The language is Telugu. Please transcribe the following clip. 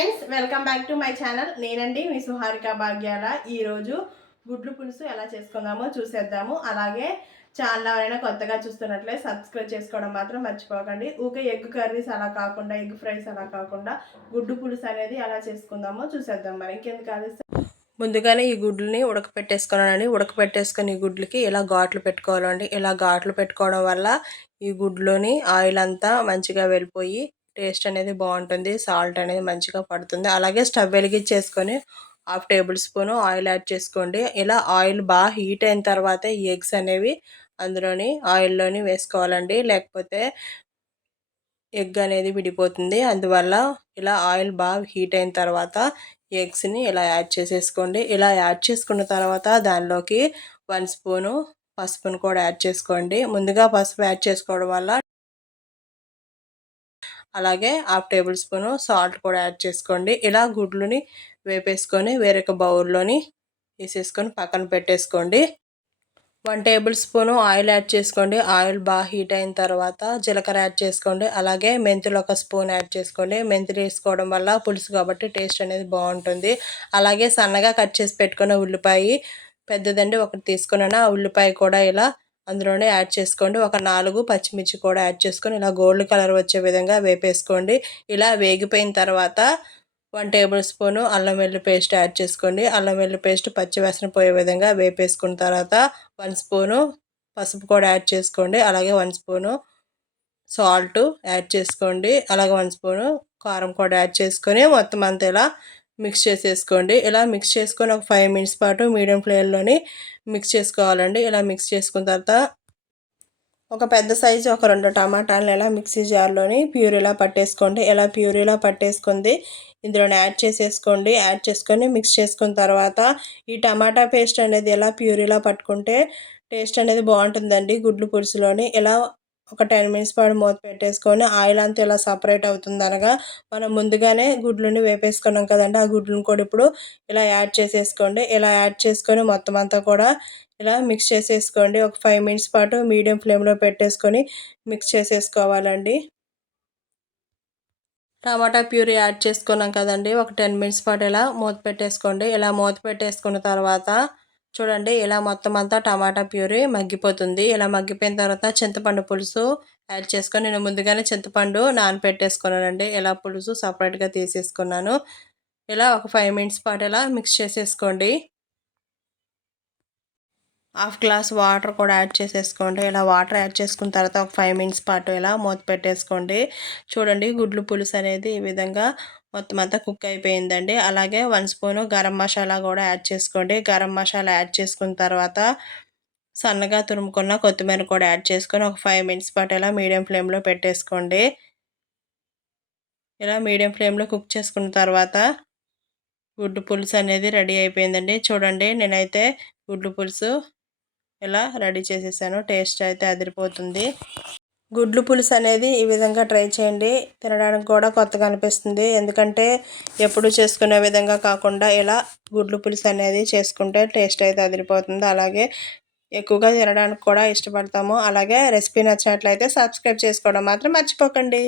Friends welcome back to my channel. నేనండి మీ సుహారిక భాగ్యాల. ఈరోజు గుడ్లు పులుసు ఎలా చేసుకుందామో చూసేద్దాము. అలాగే చాలా ఎవరైనా కొత్తగా చూస్తున్నట్లే సబ్స్క్రైబ్ చేసుకోవడం మాత్రం మర్చిపోకండి. ఊకే ఎగ్ కర్రీస్ అలా కాకుండా ఎగ్ ఫ్రైస్ అలా కాకుండా గుడ్డు పులుసు అనేది ఎలా చేసుకుందామో చూసేద్దాం. మరి ఇంకెందుకు ఆలస్యం? ముందుగానే ఈ గుడ్లని ఉడకపెట్టేసుకున్నానండి. ఉడకపెట్టేసుకుని ఈ గుడ్లకి ఇలా ఘాట్లు పెట్టుకోవాలండి ఇలా ఘాట్లు పెట్టుకోవడం వల్ల ఈ గుడ్లోని ఆయిల్ అంతా మంచిగా వెళ్ళిపోయి టేస్ట్ అనేది బాగుంటుంది సాల్ట్ అనేది మంచిగా పడుతుంది. అలాగే స్టవ్ వెలిగించేసుకొని half tablespoon oil add చేసుకోండి. ఇలా ఆయిల్ బాగా హీట్ అయిన తర్వాత ఈ ఎగ్స్ అనేవి అందులోని ఆయిల్లోని వేసుకోవాలండి. లేకపోతే ఎగ్ అనేది విడిపోతుంది. అందువల్ల ఇలా ఆయిల్ బాగా హీట్ అయిన తర్వాత ఎగ్స్ని ఇలా యాడ్ చేసేసుకోండి. ఇలా యాడ్ చేసుకున్న తర్వాత దానిలోకి వన్ స్పూను పసుపును కూడా యాడ్ చేసుకోండి. ముందుగా పసుపు యాడ్ చేసుకోవడం వల్ల అలాగే హాఫ్ టేబుల్ స్పూను సాల్ట్ కూడా యాడ్ చేసుకోండి. ఇలా గుడ్లుని వేపేసుకొని వేరొక బౌల్లోని వేసేసుకొని పక్కన పెట్టేసుకోండి. One tablespoon oil add చేసుకోండి. ఆయిల్ బాగా హీట్ అయిన తర్వాత జీలకర్ర యాడ్ చేసుకోండి. అలాగే మెంతులు ఒక స్పూన్ యాడ్ చేసుకోండి. మెంతులు వేసుకోవడం వల్ల పులుసు కాబట్టి టేస్ట్ అనేది బాగుంటుంది. అలాగే సన్నగా కట్ చేసి పెట్టుకున్న ఉల్లిపాయ పెద్దదండి ఒకటి తీసుకున్నాను. ఆ ఉల్లిపాయ కూడా ఇలా అందులోనే యాడ్ చేసుకోండి. ఒక నాలుగు పచ్చిమిర్చి కూడా యాడ్ చేసుకొని ఇలా గోల్డ్ కలర్ వచ్చే విధంగా వేపేసుకోండి. ఇలా వేగిపోయిన తర్వాత వన్ టేబుల్ స్పూను అల్లం వెల్లు పేస్ట్ యాడ్ చేసుకోండి. అల్లం వెల్లు పేస్ట్ పచ్చివాసన పోయే విధంగా వేపేసుకున్న తర్వాత వన్ స్పూను పసుపు కూడా యాడ్ చేసుకోండి. అలాగే వన్ స్పూను సాల్ట్ యాడ్ చేసుకోండి. అలాగే వన్ స్పూను కారం కూడా యాడ్ చేసుకొని మొత్తం అంతా ఇలా మిక్స్ చేసేసుకోండి. ఇలా మిక్స్ చేసుకొని ఒక ఫైవ్ మినిట్స్ పాటు మీడియం ఫ్లేమ్లోని మిక్స్ చేసుకోవాలండి. ఇలా మిక్స్ చేసుకున్న తర్వాత ఒక పెద్ద సైజు ఒక రెండు టమాటాలను ఇలా మిక్సీ జార్లోని ప్యూరీలా పట్టేసుకోండి. ఇలా ప్యూరీలా పట్టేసుకుంది. ఇందులోనే యాడ్ చేసేసుకోండి. యాడ్ చేసుకొని మిక్స్ చేసుకున్న తర్వాత ఈ టమాటా పేస్ట్ అనేది ఎలా ప్యూరీలా పట్టుకుంటే టేస్ట్ అనేది బాగుంటుందండి గుడ్లు పులుసులోని. ఇలా ఒక టెన్ మినిట్స్ పాటు మూత పెట్టేసుకొని ఆయిల్ అంతా ఇలా సపరేట్ అవుతుంది అనగా మనం ముందుగానే గుడ్లని వేపేసుకున్నాం కదండి. ఆ గుడ్లను కూడా ఇప్పుడు ఇలా యాడ్ చేసేసుకోండి. ఇలా యాడ్ చేసుకొని మొత్తం అంతా కూడా ఇలా మిక్స్ చేసేసుకోండి. ఒక ఫైవ్ మినిట్స్ పాటు మీడియం ఫ్లేమ్లో పెట్టేసుకొని మిక్స్ చేసేసుకోవాలండి. టమాటా ప్యూరీ యాడ్ చేసుకున్నాం కదండి. ఒక టెన్ మినిట్స్ పాటు ఇలా మూత పెట్టేసుకోండి. ఇలా మూత పెట్టేసుకున్న తర్వాత చూడండి ఇలా మొత్తం అంతా టమాటా ప్యూరీ మగ్గిపోతుంది. ఇలా మగ్గిపోయిన తర్వాత చింతపండు పులుసు యాడ్ చేసుకొని నేను ముందుగానే చింతపండు నానపెట్టేసుకున్నానండి. ఇలా పులుసు సపరేట్గా తీసేసుకున్నాను. ఇలా ఒక ఫైవ్ మినిట్స్ పాటు ఇలా మిక్స్ చేసేసుకోండి. హాఫ్ గ్లాస్ వాటర్ కూడా యాడ్ చేసేసుకోండి. ఇలా వాటర్ యాడ్ చేసుకున్న తర్వాత ఒక ఫైవ్ మినిట్స్ పాటు ఇలా మూత పెట్టేసుకోండి. చూడండి గుడ్లు పులుసు అనేది ఈ విధంగా మొత్తం అంతా కుక్ అయిపోయిందండి. అలాగే వన్ స్పూను గరం మసాలా కూడా యాడ్ చేసుకోండి. గరం మసాలా యాడ్ చేసుకున్న తర్వాత సన్నగా తురుముకున్న కొత్తిమీర కూడా యాడ్ చేసుకొని ఒక ఫైవ్ మినిట్స్ పాటు ఇలా మీడియం ఫ్లేమ్లో పెట్టేసుకోండి. ఇలా మీడియం ఫ్లేమ్లో కుక్ చేసుకున్న తర్వాత గుడ్డు పులుసు అనేది రెడీ అయిపోయిందండి. చూడండి నేనైతే గుడ్డు పులుసు ఇలా రెడీ చేసేసాను. టేస్ట్ అయితే అదిరిపోతుంది. గుడ్లు పులుసు అనేది ఈ విధంగా ట్రై చేయండి. తినడానికి కూడా కొత్తగా అనిపిస్తుంది. ఎందుకంటే ఎప్పుడు చేసుకునే విధంగా కాకుండా ఇలా గుడ్లు పులుసు అనేది చేసుకుంటే టేస్ట్ అయితే అదిరిపోతుంది. అలాగే ఎక్కువగా తినడానికి కూడా ఇష్టపడతాము. అలాగే రెసిపీ నచ్చినట్లయితే సబ్స్క్రైబ్ చేసుకోవడం మాత్రం మర్చిపోకండి.